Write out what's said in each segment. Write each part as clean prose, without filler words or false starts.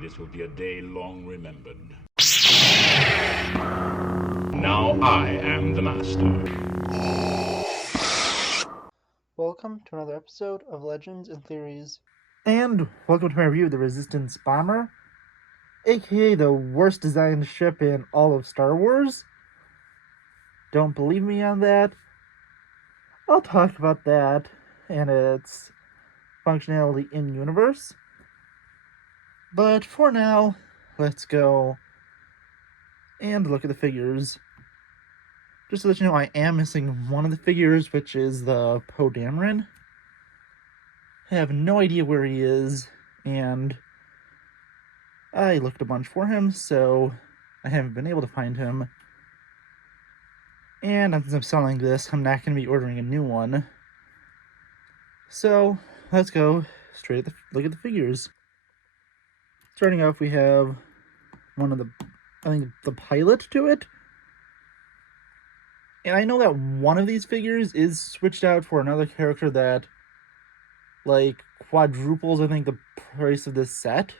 This will be a day long remembered. Now I am the master. Welcome to another episode of Legends and Theories. And welcome to my review of the Resistance Bomber, aka the worst designed ship in all of Star Wars. Don't believe me on that? I'll talk about that and its functionality in universe. But for now, let's go and look at the figures. Just to let you know, I am missing one of the figures, which is the Poe Dameron. I have no idea where he is, and I looked a bunch for him, so I haven't been able to find him. And since I'm selling this, I'm not going to be ordering a new one. So let's go straight at the look at the figures. Starting off, we have one of the pilot to it. And I know that one of these figures is switched out for another character that, like, quadruples, I think, the price of this set.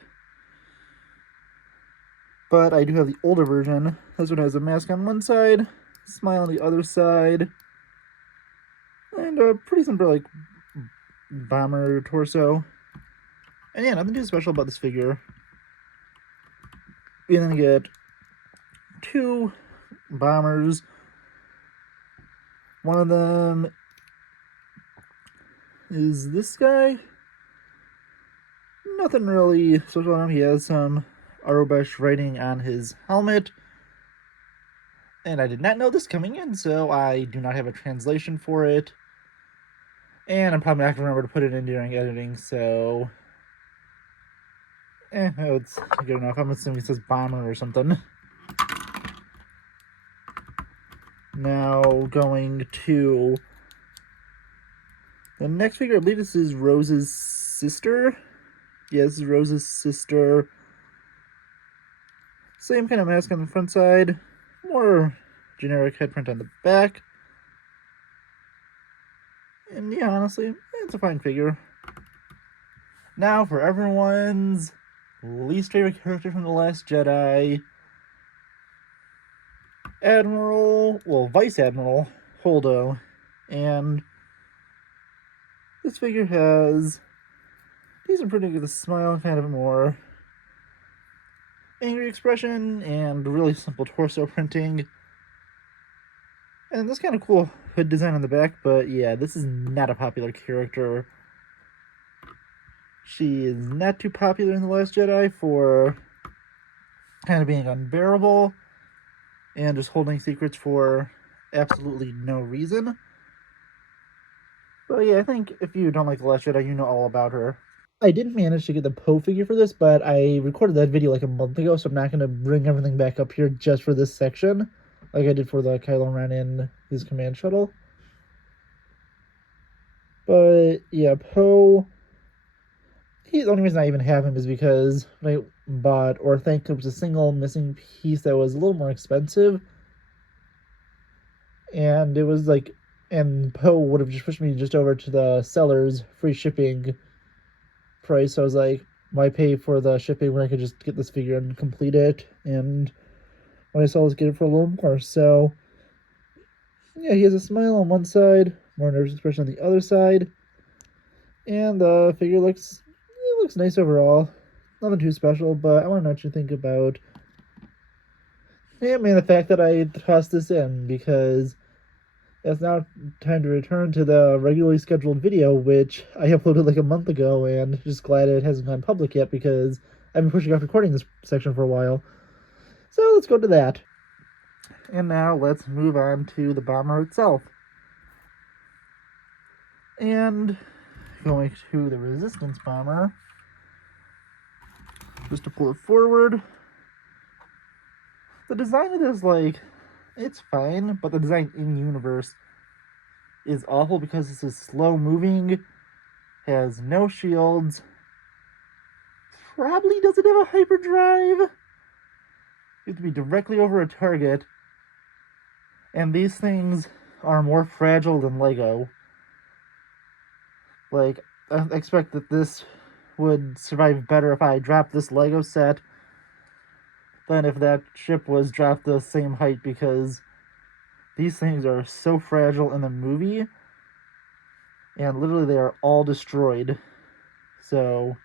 But I do have the older version. This one has a mask on one side, smile on the other side, and a pretty simple, like, bomber torso. And yeah, nothing too special about this figure. We then get two bombers. One of them is this guy. Nothing really special on him. He has some Aurebesh writing on his helmet. And I did not know this coming in, so I do not have a translation for it. And I'm probably not going to remember to put it in during editing, so it's good enough. I'm assuming it says bomber or something. Now going to the next figure. I believe this is Rose's sister. Yeah, this is Rose's sister. Same kind of mask on the front side. More generic head print on the back. And yeah, honestly, it's a fine figure. Now for everyone's least favorite character from The Last Jedi, Vice Admiral Holdo. And this figure has decent printing with a smile, kind of a more angry expression, and really simple torso printing. And this kind of cool hood design on the back, but yeah, this is not a popular character. She is not too popular in The Last Jedi for kind of being unbearable and just holding secrets for absolutely no reason. But yeah, I think if you don't like The Last Jedi, you know all about her. I didn't manage to get the Poe figure for this, but I recorded that video like a month ago, so I'm not going to bring everything back up here just for this section, like I did for the Kylo Ren in his command shuttle. But yeah, Poe, the only reason I even have him is because when I bought Orthanc, there was a single missing piece that was a little more expensive. And it was like, and Poe would have just pushed me just over to the seller's free shipping price. So I was like, why pay for the shipping when I could just get this figure and complete it? And when I saw, let's get it for a little more. So yeah, he has a smile on one side, more nervous expression on the other side. And the figure looks nice overall. Nothing too special, but I want to know what you think about the fact that I tossed this in, because it's now time to return to the regularly scheduled video, which I uploaded like a month ago, and just glad it hasn't gone public yet because I've been pushing off recording this section for a while. So let's go to that. And now let's move on to the bomber itself. And going to the Resistance bomber, just to pull it forward. The design of this, like, it's fine, but the design in universe is awful because this is slow moving, has no shields, probably doesn't have a hyperdrive. You have to be directly over a target, and these things are more fragile than Lego. Like, I expect that this would survive better if I dropped this Lego set than if that ship was dropped the same height, because these things are so fragile in the movie, and literally they are all destroyed. So,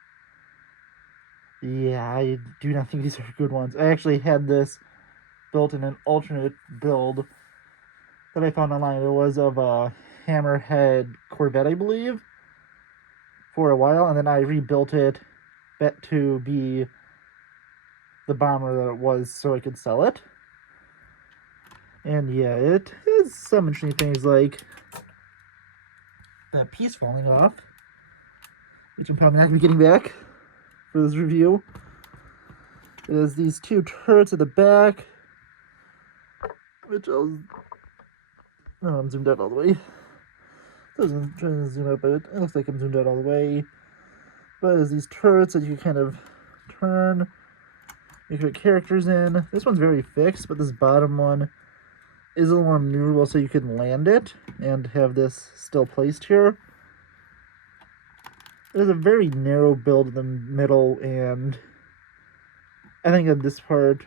yeah, I do not think these are good ones. I actually had this built in an alternate build that I found online. It was of a Hammerhead Corvette, I believe, for a while, and then I rebuilt it to be the bomber that it was so I could sell it. And yeah, it has some interesting things like that piece falling off, which I'm probably not going to be getting back for this review. It has these two turrets at the back, which I'm zoomed out all the way. Doesn't try to zoom out, but it looks like I'm zoomed out all the way. But there's these turrets that you kind of turn. You can put characters in. This one's very fixed, but this bottom one is a little more maneuverable, so you can land it and have this still placed here. There's a very narrow build in the middle, and I think at this part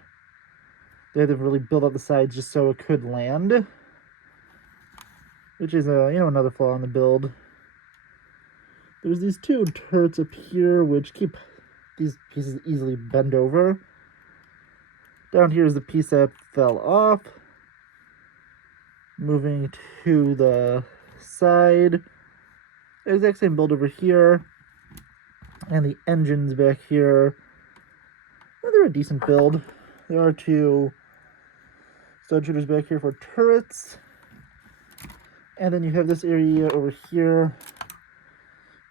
they had to really build up the sides just so it could land, which is another flaw in the build. There's these two turrets up here which keep these pieces easily bend over. Down here is the piece that fell off. Moving to the side, the exact same build over here, and the engines back here. Well, they're a decent build. There are two stud shooters back here for turrets, and then you have this area over here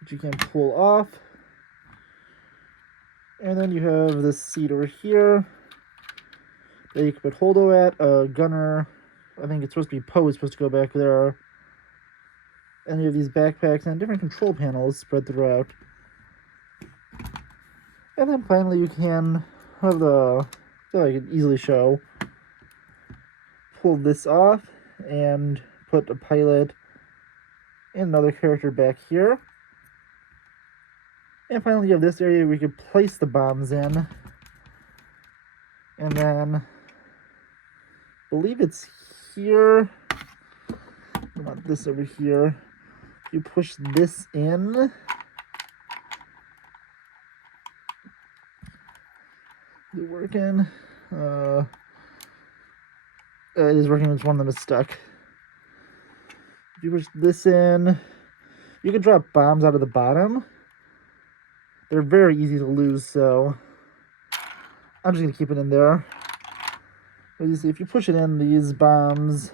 which you can pull off, and then you have this seat over here that you can put Holdo at. A gunner, I think it's supposed to be Poe, is supposed to go back there. And you have these backpacks and different control panels spread throughout. And then finally you can have so I can easily show, pull this off and put a pilot and another character back here. And finally you have this area where you can place the bombs in. And then I believe it's here. I want this over here. You push this in. Is it working? It is working. It's one of them is stuck. If you push this in, you can drop bombs out of the bottom. They're very easy to lose, so I'm just gonna keep it in there. As you see, if you push it in, these bombs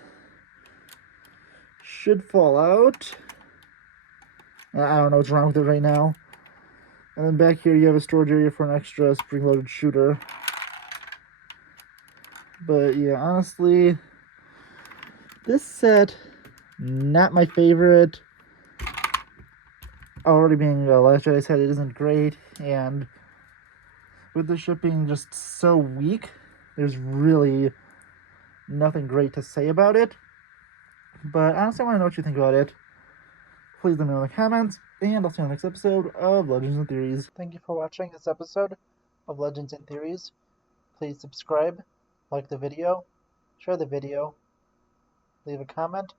should fall out. I don't know what's wrong with it right now. And then back here you have a storage area for an extra spring-loaded shooter. But yeah, honestly, this set, not my favorite. Already being a Last Jedi set, it isn't great, and with the ship being just so weak, there's really nothing great to say about it. But honestly, I want to know what you think about it. Please let me know in the comments, and I'll see you on the next episode of Legends and Theories. Thank you for watching this episode of Legends and Theories. Please subscribe, like the video, share the video, leave a comment,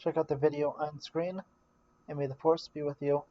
check out the video on screen, and may the Force be with you.